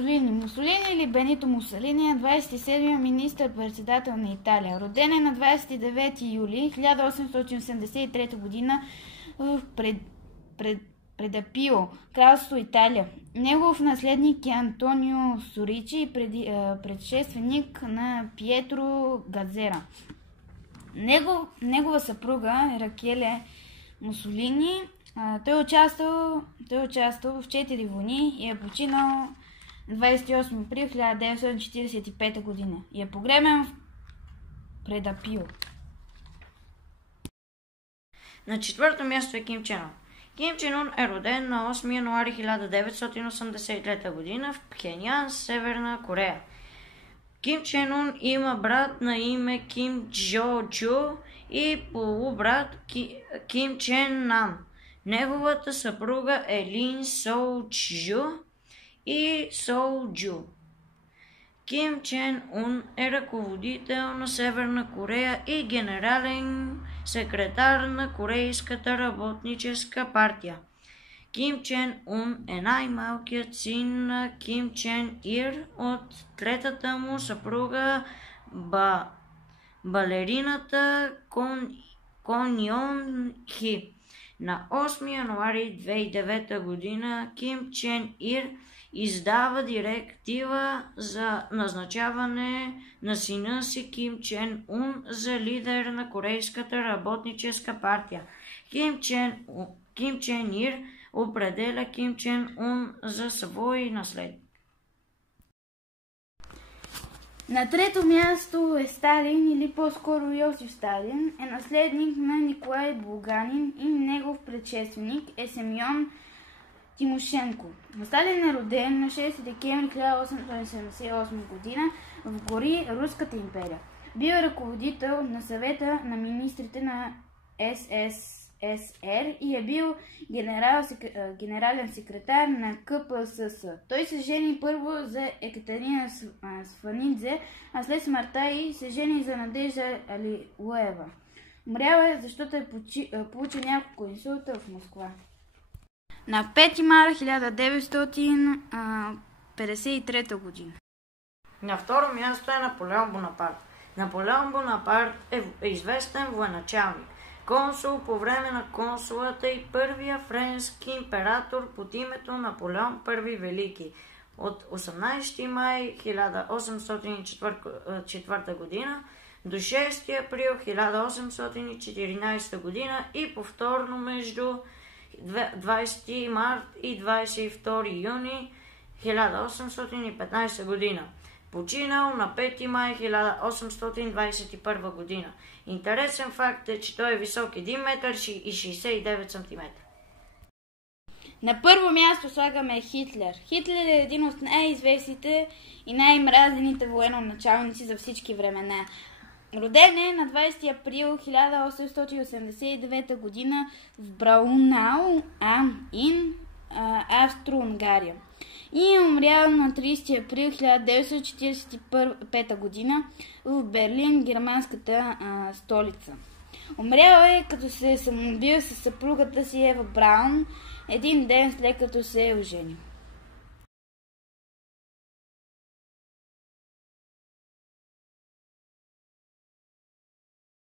Мусолини. Мусолини или Бенито Мусолини е 27-я министър-председател на Италия. Роден е на 29 юли 1883 г. в Предапио, кралство Италия. Негов наследник е Антонио Соричи, предшественик на Пиетро Газера. Негова съпруга е Ракеле Мусолини. Той е участвал в 4 войни и е починал 28 април 1945 г. и е погребен в Предапио. На четвърто място е Ким Чен Ун. Ким Чен Ун е роден на 8 януари 1983 г. в Пхенян, Северна Корея. Ким Чен Ун има брат на име Ким Джо Джу и полубрат Ким Чен Нам. Неговата съпруга е Лин Соу Чжу и Соу Джу. Ким Чен Ун е ръководител на Северна Корея и генерален секретар на Корейската работническа партия. Ким Чен Ун е най-малкият син на Ким Чен Ир от третата му съпруга балерината Кон Йон Хи. На 8 януари 2009 г. Ким Чен Ир издава директива за назначаване на сина си Ким Чен Ун за лидер на Корейската работническа партия. Ким Чен Ир определя Ким Чен Ун за свой наследник. На трето място е Сталин, или по-скоро Йосиф Сталин, е наследник на Николай Булганин и негов предшественик е Семьон Тимошенко. Сталин е роден на 6 декември 1878 г. в Гори, Руската империя. Бил е ръководител на съвета на министрите на СССР и е бил генерален секретар на КПСС. Той се жени първо за Екатерина Сванидзе, а след смъртта й се жени за Надежда Алилуева. Умряла е, защото е получил няколко инсулта в Москва. На 5 марта 1953 година. На второ място е Наполеон Бонапарт. Наполеон Бонапарт е известен военачалник, консул по време на консулата и първия френски император под името Наполеон I Велики от 18 май 1804 г. до 6 април 1814 г. и повторно между 20 март и 22 юни 1815 г. Починал на 5 май 1821 г. Интересен факт е, че той е висок 1 метър и 69 см. На първо място слагаме Хитлер. Хитлер е един от най-известните и най-мразените военачалници за всички времена. Роден е на 20 април 1889 г. в Браунау ин Австро-Унгария и е умрял на 30 април 1945 г. в Берлин, германската столица. Умрял е, като се е самоубил със съпругата си Ева Браун един ден след като се е оженил.